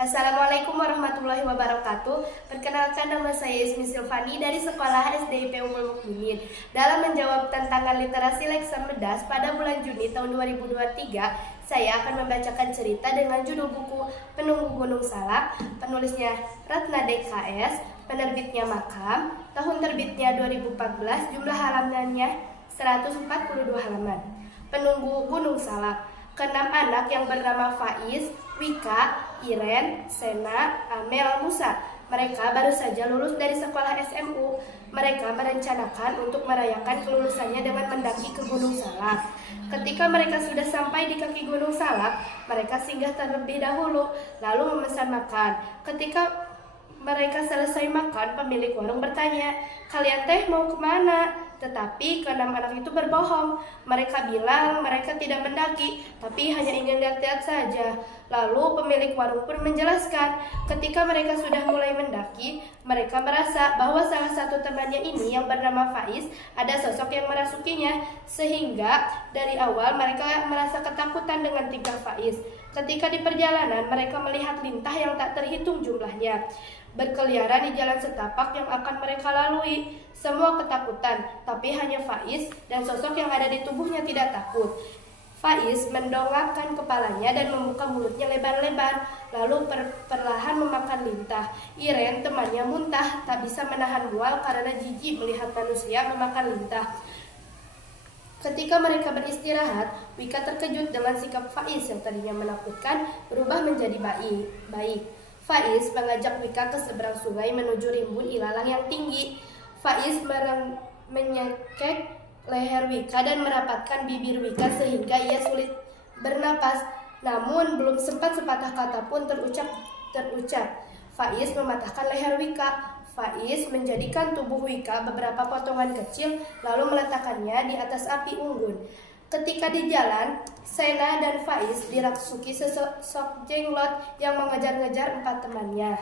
Assalamualaikum warahmatullahi wabarakatuh. Perkenalkan, nama saya Ismi Silvani dari Sekolah SDIP Ummul Mukminin. Dalam menjawab tantangan literasi Leksan Medas pada bulan Juni tahun 2023, saya akan membacakan cerita dengan judul buku Penunggu Gunung Salak, penulisnya Ratna DKS, penerbitnya Makam, tahun terbitnya 2014, jumlah halamannya 142 halaman. Penunggu Gunung Salak. Keenam anak yang bernama Faiz, Wika, Iren, Sena, Amel, Musa. Mereka baru saja lulus dari sekolah SMU. Mereka merencanakan untuk merayakan kelulusannya dengan mendaki ke Gunung Salak. Ketika mereka sudah sampai di kaki Gunung Salak, mereka singgah terlebih dahulu, lalu memesan makan. Ketika mereka selesai makan, pemilik warung bertanya, "Kalian teh mau kemana?" Tetapi keenam anak itu berbohong. Mereka bilang mereka tidak mendaki, tapi hanya ingin lihat-lihat saja. Lalu pemilik warung pun menjelaskan, ketika mereka sudah mulai mendaki, mereka merasa bahwa salah satu temannya ini yang bernama Faiz ada sosok yang merasukinya, sehingga dari awal mereka merasa ketakutan dengan tingkah Faiz. Ketika di perjalanan, mereka melihat lintah yang tak terhitung jumlahnya berkeliaran di jalan setapak yang akan mereka lalui. Semua ketakutan, tapi hanya Faiz dan sosok yang ada di tubuhnya tidak takut. Faiz mendongakkan kepalanya dan membuka mulutnya lebar-lebar, lalu perlahan memakan lintah. Iren, temannya, muntah, tak bisa menahan mual karena jijik melihat manusia memakan lintah. Ketika mereka beristirahat, Wika terkejut dengan sikap Faiz yang tadinya menakutkan berubah menjadi baik. Faiz mengajak Wika ke seberang sungai menuju rimbun ilalang yang tinggi. Faiz menyengket leher Wika dan merapatkan bibir Wika sehingga ia sulit bernapas. Namun belum sempat sepatah kata pun terucap. Faiz mematahkan leher Wika. Faiz menjadikan tubuh Wika beberapa potongan kecil lalu meletakkannya di atas api unggun. Ketika di jalan, Sena dan Faiz dirasuki sesosok jenglot yang mengejar-ngejar empat temannya.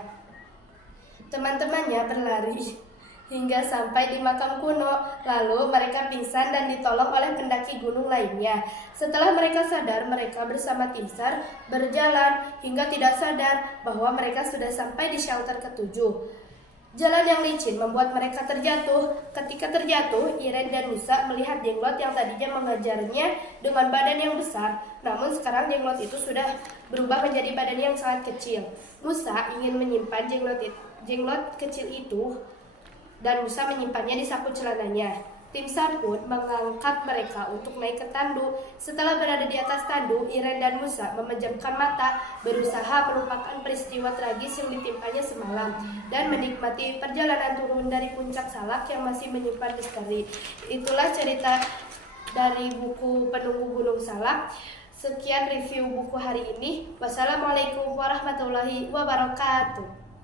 Teman-temannya berlari hingga sampai di makam kuno, lalu mereka pingsan dan ditolong oleh pendaki gunung lainnya. Setelah mereka sadar, mereka bersama tim SAR berjalan hingga tidak sadar bahwa mereka sudah sampai di shelter ketujuh. Jalan yang licin membuat mereka terjatuh. Ketika terjatuh, Iren dan Musa melihat jenglot yang tadinya mengejarnya dengan badan yang besar. Namun sekarang jenglot itu sudah berubah menjadi badan yang sangat kecil. Musa ingin menyimpan jenglot kecil itu, dan Musa menyimpannya di saku celananya. Tim SAR pun mengangkat mereka untuk naik ke tandu. Setelah berada di atas tandu, Iren dan Musa memejamkan mata, berusaha melupakan peristiwa tragis yang ditimpanya semalam, dan menikmati perjalanan turun dari puncak Salak yang masih menyimpan misteri. Itulah cerita dari buku Penunggu Gunung Salak. Sekian review buku hari ini. Wassalamualaikum warahmatullahi wabarakatuh.